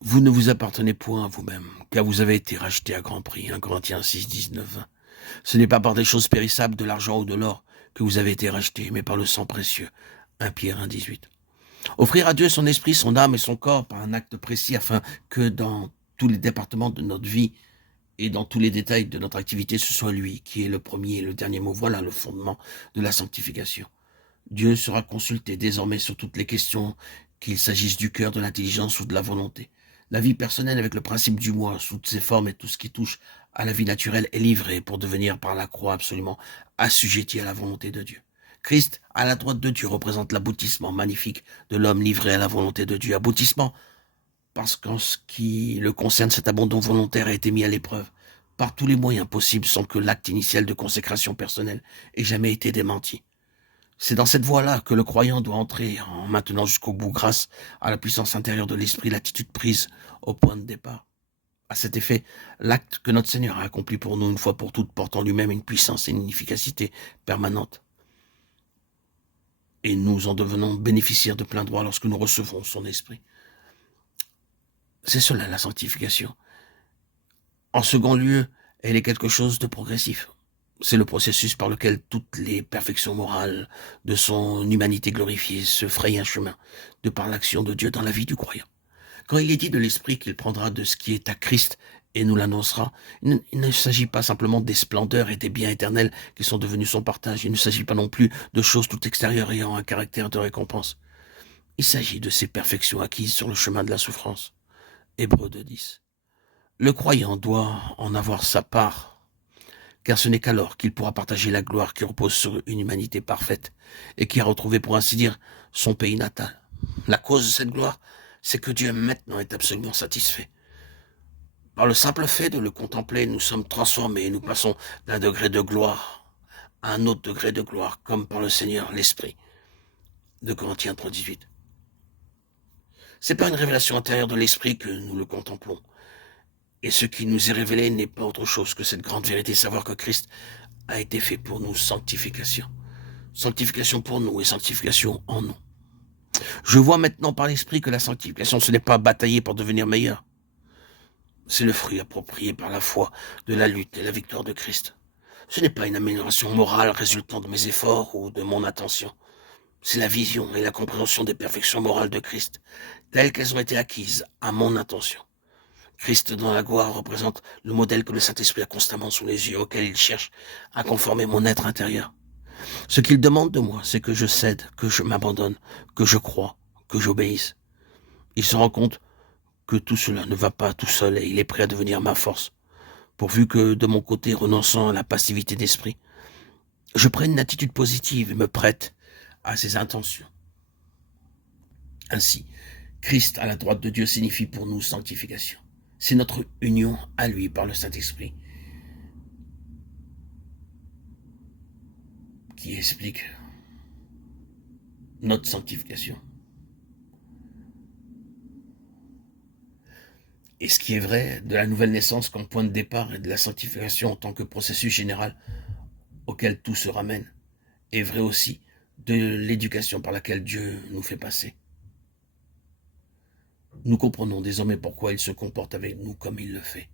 Vous ne vous appartenez point à vous-même, car vous avez été rachetés à grand prix. 1 Corinthiens 6, 19, 20. Ce n'est pas par des choses périssables, de l'argent ou de l'or, que vous avez été rachetés, mais par le sang précieux. 1 Pierre 1, 18. Offrir à Dieu son esprit, son âme et son corps par un acte précis, afin que dans tous les départements de notre vie et dans tous les détails de notre activité, ce soit lui qui est le premier et le dernier mot. Voilà le fondement de la sanctification. Dieu sera consulté désormais sur toutes les questions, qu'il s'agisse du cœur, de l'intelligence ou de la volonté. La vie personnelle avec le principe du moi, sous toutes ses formes et tout ce qui touche à la vie naturelle est livré pour devenir par la croix absolument assujetti à la volonté de Dieu. Christ, à la droite de Dieu, représente l'aboutissement magnifique de l'homme livré à la volonté de Dieu. Aboutissement parce qu'en ce qui le concerne, cet abandon volontaire a été mis à l'épreuve par tous les moyens possibles sans que l'acte initial de consécration personnelle ait jamais été démenti. C'est dans cette voie-là que le croyant doit entrer en maintenant jusqu'au bout grâce à la puissance intérieure de l'esprit, l'attitude prise au point de départ. À cet effet, l'acte que notre Seigneur a accompli pour nous une fois pour toutes porte en lui-même une puissance et une efficacité permanente. Et nous en devenons bénéficiaires de plein droit lorsque nous recevons son esprit. C'est cela la sanctification. En second lieu, elle est quelque chose de progressif. C'est le processus par lequel toutes les perfections morales de son humanité glorifiée se frayent un chemin, de par l'action de Dieu dans la vie du croyant. Quand il est dit de l'Esprit qu'il prendra de ce qui est à Christ et nous l'annoncera, il ne s'agit pas simplement des splendeurs et des biens éternels qui sont devenus son partage. Il ne s'agit pas non plus de choses tout extérieures ayant un caractère de récompense. Il s'agit de ces perfections acquises sur le chemin de la souffrance. Hébreux 2:10. Le croyant doit en avoir sa part, car ce n'est qu'alors qu'il pourra partager la gloire qui repose sur une humanité parfaite et qui a retrouvé, pour ainsi dire, son pays natal. La cause de cette gloire, c'est que Dieu maintenant est absolument satisfait. Par le simple fait de le contempler, nous sommes transformés et nous passons d'un degré de gloire à un autre degré de gloire, comme par le Seigneur l'Esprit. 2 Corinthiens 3:18. C'est par une révélation intérieure de l'Esprit que nous le contemplons. Et ce qui nous est révélé n'est pas autre chose que cette grande vérité, savoir que Christ a été fait pour nous sanctification. Sanctification pour nous et sanctification en nous. Je vois maintenant par l'Esprit que la sanctification, ce n'est pas batailler pour devenir meilleur. C'est le fruit approprié par la foi de la lutte et la victoire de Christ. Ce n'est pas une amélioration morale résultant de mes efforts ou de mon attention. C'est la vision et la compréhension des perfections morales de Christ, telles qu'elles ont été acquises à mon intention. Christ dans la gloire représente le modèle que le Saint-Esprit a constamment sous les yeux, auquel il cherche à conformer mon être intérieur. Ce qu'il demande de moi, c'est que je cède, que je m'abandonne, que je croie, que j'obéisse. Il se rend compte que tout cela ne va pas tout seul et il est prêt à devenir ma force, pourvu que, de mon côté, renonçant à la passivité d'esprit, je prenne une attitude positive et me prête à ses intentions. Ainsi, Christ à la droite de Dieu signifie pour nous sanctification. C'est notre union à lui par le Saint-Esprit qui explique notre sanctification. Et ce qui est vrai de la nouvelle naissance comme point de départ et de la sanctification en tant que processus général auquel tout se ramène, est vrai aussi de l'éducation par laquelle Dieu nous fait passer. Nous comprenons désormais pourquoi il se comporte avec nous comme il le fait.